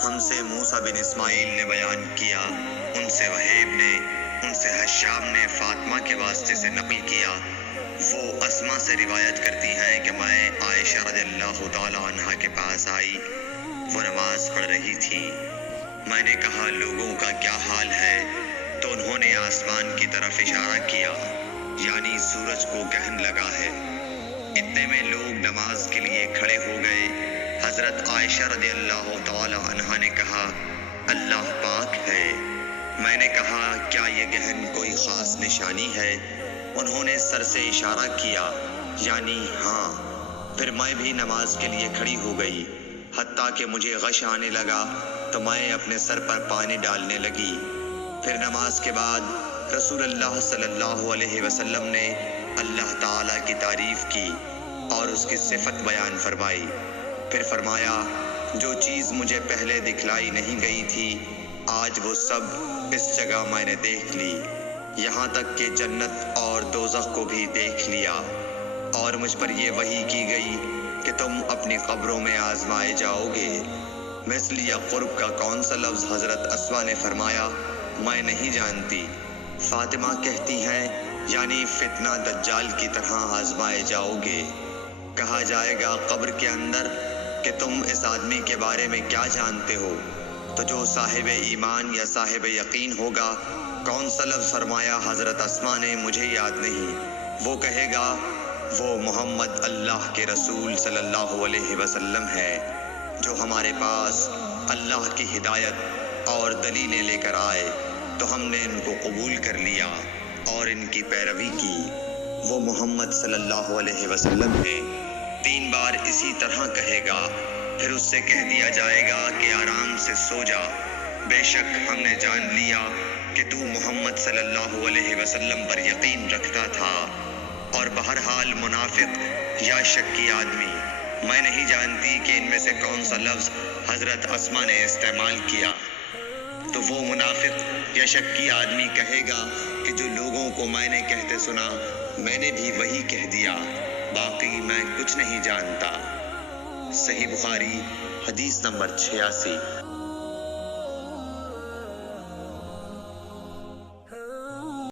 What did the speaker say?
हमसे मूसा बिन इस्माइल ने बयान किया, उनसे वहीब ने, उनसे हश्शाम ने फातिमा के वास्ते से नकल किया। वो अस्मा से रिवायत करती हैं कि मैं आयशा रज़ियल्लाहु ताला अन्हा के पास आई, वो नमाज पढ़ रही थी। मैंने कहा, लोगों का क्या हाल है? तो उन्होंने आसमान की तरफ इशारा किया, यानी सूरज को गहन लगा है। इतने में लोग नमाज के लिए खड़े हो गए। हजरत आयशा रज़ियल्लाहु ताला अन्हा ने कहा, अल्लाह पाक है। मैंने कहा, क्या ये गहन कोई खास निशानी है? उन्होंने सर से इशारा किया, यानी हाँ। फिर मैं भी नमाज के लिए खड़ी हो गई। हत्ता कि मुझे गश आने लगा तो मैं अपने सर पर पानी डालने लगी। फिर नमाज के बाद रसूलुल्लाह सल्लल्लाहु अलैहि वसल्लम ने अल्लाह ताला की तारीफ की और उसकी सिफत बयान फरमाई। फिर फरमाया, जो चीज़ मुझे पहले दिखलाई नहीं गई थी, आज वो सब इस जगह मैंने देख ली। यहाँ तक कि जन्नत और दोज़ख को भी देख लिया। और मुझ पर ये वही की गई कि तुम अपनी कब्रों में आजमाए जाओगे। मिस्ल या क़ुर्ब का कौन सा लफ्ज़? हज़रत अस्मा ने फरमाया, मैं नहीं जानती। फातिमा कहती हैं, यानी फितना दज्जाल की तरह आजमाए जाओगे। कहा जाएगा कब्र के अंदर कि तुम इस आदमी के बारे में क्या जानते हो? तो जो साहिब ईमान या साहिब यकीन होगा, कौन सा लफ्ज़ फरमाया हज़रत अस्मा ने? मुझे याद नहीं। वो कहेगा, वो मोहम्मद अल्लाह के रसूल सल्लल्लाहु अलैहि वसल्लम है, जो हमारे पास अल्लाह की हिदायत और दलीलें लेकर आए, तो हमने इनको कबूल कर लिया और इनकी पैरवी की। वो मोहम्मद सल्लल्लाहु अलैहि वसल्लम है। 3 बार इसी तरह कहेगा। फिर उससे कह दिया जाएगा कि आराम से सो जा, बेशक हमने जान लिया कि तू मोहम्मद सल्लल्लाहु अलैहि वसल्लम पर यकीन रखता था। और बहरहाल मुनाफिक या शक्की आदमी, मैं नहीं जानती कि इनमें से कौन सा लफ्ज़ हज़रत अस्मा ने इस्तेमाल किया। तो वो मुनाफिक या शक्की आदमी कहेगा कि जो लोगों को मैंने कहते सुना, मैंने भी वही कह दिया, बाकी मैं कुछ नहीं जानता। सही बुखारी हदीस नंबर 86।